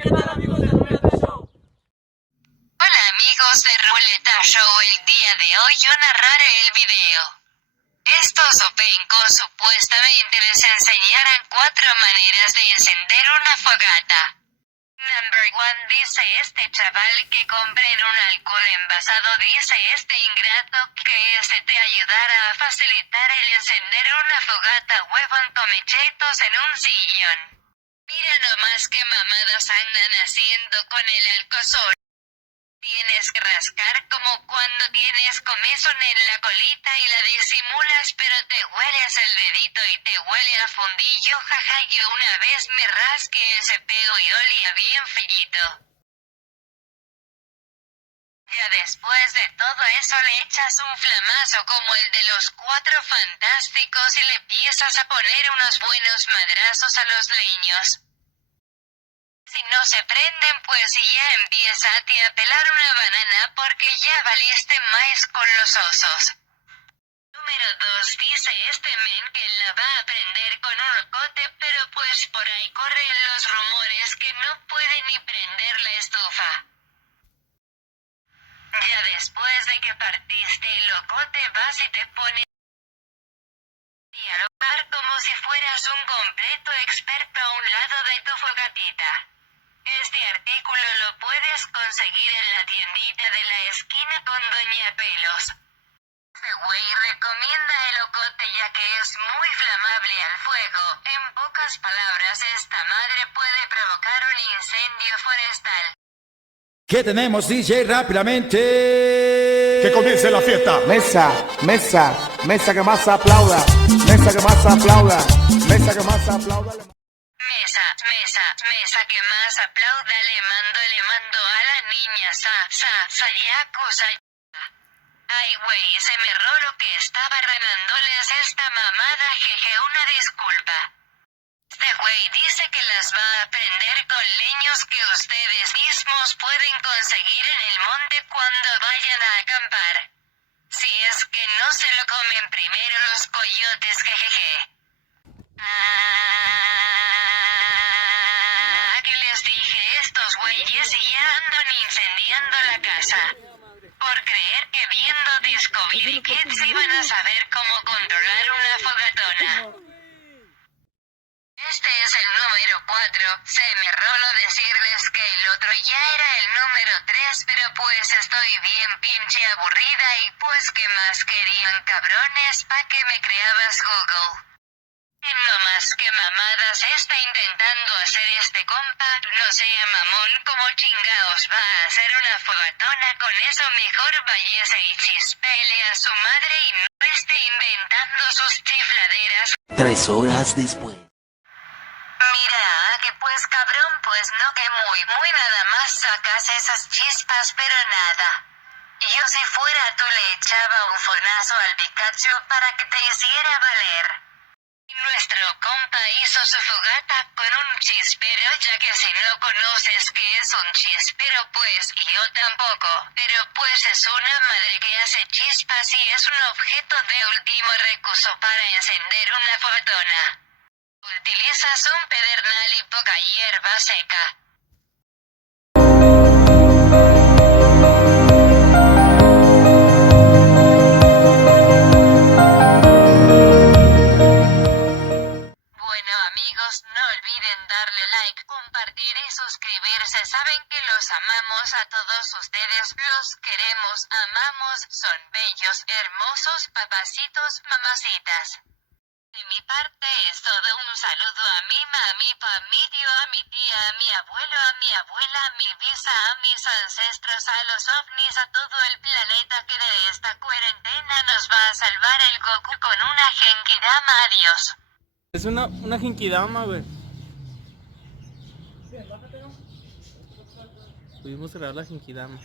¿qué tal amigos de Ruleta Show? Hola amigos de Ruleta Show, el día de hoy yo narraré el video. Estos opencos supuestamente les enseñarán 4 maneras de encender una fogata. Number 1, dice este chaval que compren un alcohol envasado, dice este ingrato que ese te ayudará a facilitar el encender una fogata. Huevón, come chetos en un sillón. Mira nomás qué mamadas andan haciendo con el alcohol. Tienes que rascar como cuando tienes comezón en la colita y la disimulas, pero te hueles el dedito y te huele a fundillo. Jaja, yo una vez me rasqué ese peo y olía bien feíto. Ya después de todo eso le echas un flamazo como el de los 4 fantásticos y le empiezas a poner unos buenos madrazos a los leños. Si no se prenden, pues ya empieza a ti a pelar una banana porque ya valiste más con los osos. Número 2, dice este men que la va a prender con un rocote, pero pues por ahí corren los rumores que no puede ni prender la estufa. Ya después de que partiste el locote vas y te pones a dialogar como si fueras un completo experto a un lado de tu fogatita. Este artículo lo puedes conseguir en la tiendita de la esquina con Doña Pelos. Este güey recomienda el ocote ya que es muy flamable al fuego. En pocas palabras, esta madre puede provocar un incendio forestal. ¿Qué tenemos, DJ? Rápidamente. Que comience la fiesta. Mesa, mesa, mesa que más aplauda. Mesa que más aplauda. Mesa que más aplauda. Mesa que más aplauda, le mando a la niña Sayako. Ay güey, se me erró lo que estaba ganándoles esta mamada, jeje, una disculpa. Este güey dice que las va a prender con leños que ustedes mismos pueden conseguir en el monte cuando vayan a acampar. Si es que no se lo comen primero los coyotes, jejeje. ¿Qué les dije? Estos güeyes y ya andan incendiando la casa. Por creer que viendo Discovery Kids iban a saber cómo controlar una fogatona. Este es el número 4, se me roló decirles que el otro ya era el número 3, pero pues estoy bien pinche aburrida y pues qué más querían cabrones, pa' que me creabas Google. No más que mamadas está intentando hacer este compa, no sea mamón, como chingaos va a hacer una fogatona con eso, mejor váyase y chispele a su madre y no esté inventando sus chifladeras. 3 horas después. Mira, que pues cabrón, pues no que muy nada más sacas esas chispas, pero nada. Yo si fuera tú le echaba un fonazo al Pikachu para que te hiciera valer. Nuestro compa hizo su fogata con un chispero, ya que si no conoces qué es un chispero pues yo tampoco, pero pues es una madre que hace chispas y es un objeto de último recurso para encender una fogatona. Utilizas un pedernal y poca hierba seca. Bueno amigos, no olviden darle like, compartir y suscribirse. Saben que los amamos a todos ustedes, los queremos, amamos, son bellos, hermosos, papacitos, mamacitas. De mi parte es todo, un saludo a mi mami, pa' mi tío, a mi tía, a mi abuelo, a mi abuela, a mi bisa, a mis ancestros, a los ovnis, a todo el planeta que de esta cuarentena nos va a salvar el Goku con una Genkidama. Adiós. Es una genkidama, güey. Pudimos grabar la genkidama.